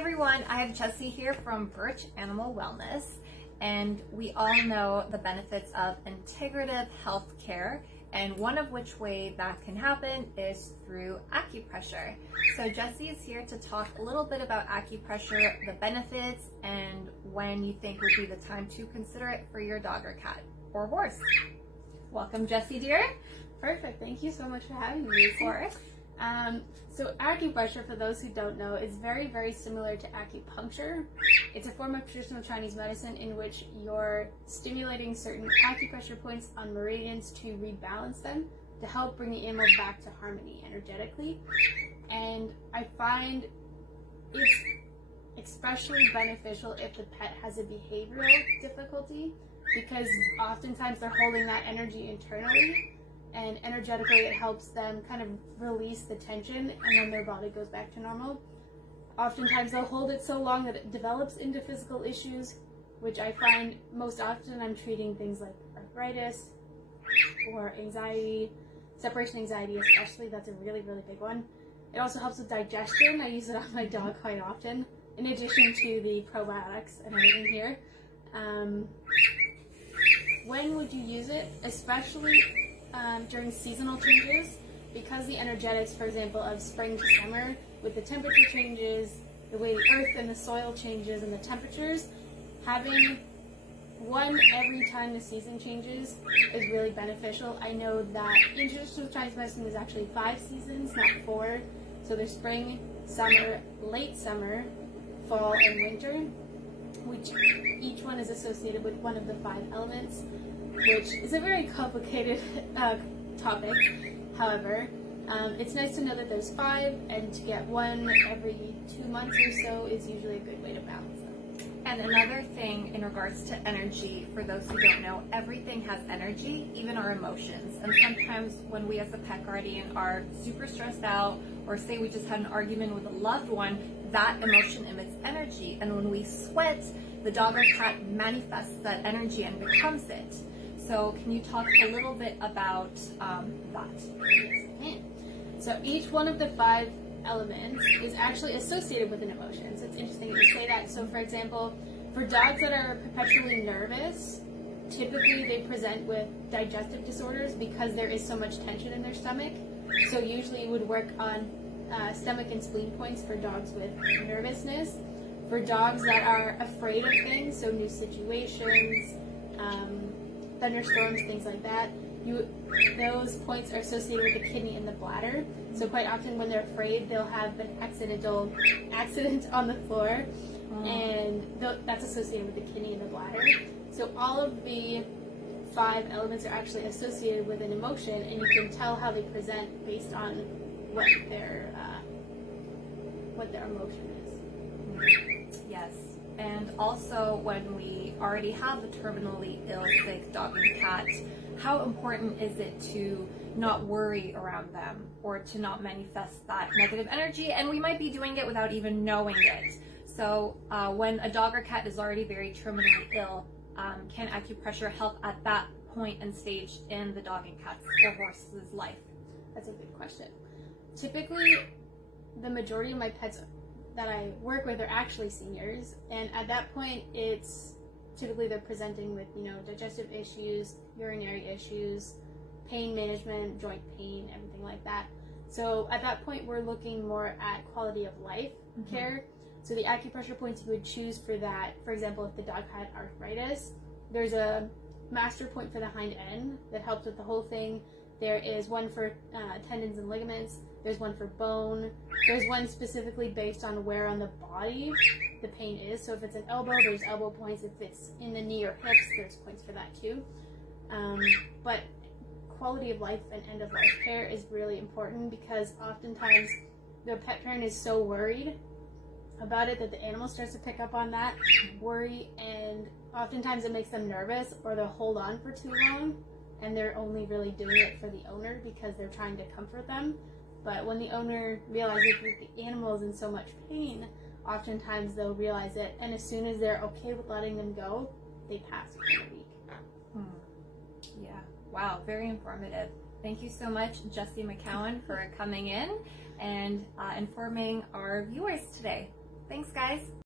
everyone, I have Jessie here from Birch Animal Wellness, and we all know the benefits of integrative health care, and one of which way that can happen is through acupressure. So Jessie is here to talk a little bit about acupressure, the benefits, and when you think would be the time to consider it for your dog or cat or horse. Welcome, Jessie, dear. Perfect. Thank you so much for having me. Of course. So acupressure, for those who don't know, is very, very similar to acupuncture. It's a form of traditional Chinese medicine in which you're stimulating certain acupressure points on meridians to rebalance them, to help bring the animal back to harmony energetically. And I find it's especially beneficial if the pet has a behavioral difficulty, because oftentimes they're holding that energy internally, and energetically it helps them kind of release the tension, and then their body goes back to normal. Oftentimes they'll hold it so long that it develops into physical issues, which I find most often I'm treating things like arthritis or anxiety, separation anxiety especially. That's a really, really big one. It also helps with digestion. I use it on my dog quite often, in addition to the probiotics and everything here. When would you use it? Especially during seasonal changes, because the energetics, for example, of spring to summer, with the temperature changes, the way the earth and the soil changes and the temperatures, having one every time the season changes is really beneficial. I know that in traditional Chinese medicine there's actually 5 seasons, not 4. So there's spring, summer, late summer, fall, and winter, which each one is associated with one of the 5 elements, which is a very complicated topic. However, it's nice to know that there's 5, and to get one every 2 months or so is usually a good way to balance them. And another thing in regards to energy, for those who don't know, everything has energy, even our emotions. And sometimes when we as a pet guardian are super stressed out, or say we just had an argument with a loved one, that emotion emits energy. And when we sweat, the dog or cat manifests that energy and becomes it. So can you talk a little bit about that? Yes, I can. So each one of the 5 elements is actually associated with an emotion. So it's interesting that you say that. So for example, for dogs that are perpetually nervous, typically they present with digestive disorders because there is so much tension in their stomach. So usually you would work on stomach and spleen points for dogs with nervousness. For dogs that are afraid of things, so new situations, thunderstorms, things like that, those points are associated with the kidney and the bladder. So quite often when they're afraid, they'll have an accident on the floor, and that's associated with the kidney and the bladder. So all of the 5 elements are actually associated with an emotion, and you can tell how they present based on what their emotion is. Yes. And also, when we already have the terminally ill, sick dog and cat, how important is it to not worry around them, or to not manifest that negative energy? And we might be doing it without even knowing it. So when a dog or cat is already very terminally ill, can acupressure help at that point and stage in the dog and cat's or horse's life? That's a good question. Typically, the majority of my pets that I work with are actually seniors, and at that point it's typically they're presenting with, digestive issues, urinary issues, pain management, joint pain, everything like that. So at that point we're looking more at quality of life care. So the acupressure points you would choose for that, for example, if the dog had arthritis, there's a master point for the hind end that helps with the whole thing. There is one for tendons and ligaments. There's one for bone. There's one specifically based on where on the body the pain is. So if it's an elbow, there's elbow points. If it's in the knee or hips, there's points for that too. But quality of life and end of life care is really important, because oftentimes the pet parent is so worried about it that the animal starts to pick up on that worry, and oftentimes it makes them nervous, or they'll hold on for too long, and they're only really doing it for the owner because they're trying to comfort them. But when the owner realizes that the animal is in so much pain, oftentimes they'll realize it, and as soon as they're okay with letting them go, they pass within a week. Yeah, wow, very informative. Thank you so much, Jessie McCowan, for coming in and informing our viewers today. Thanks, guys.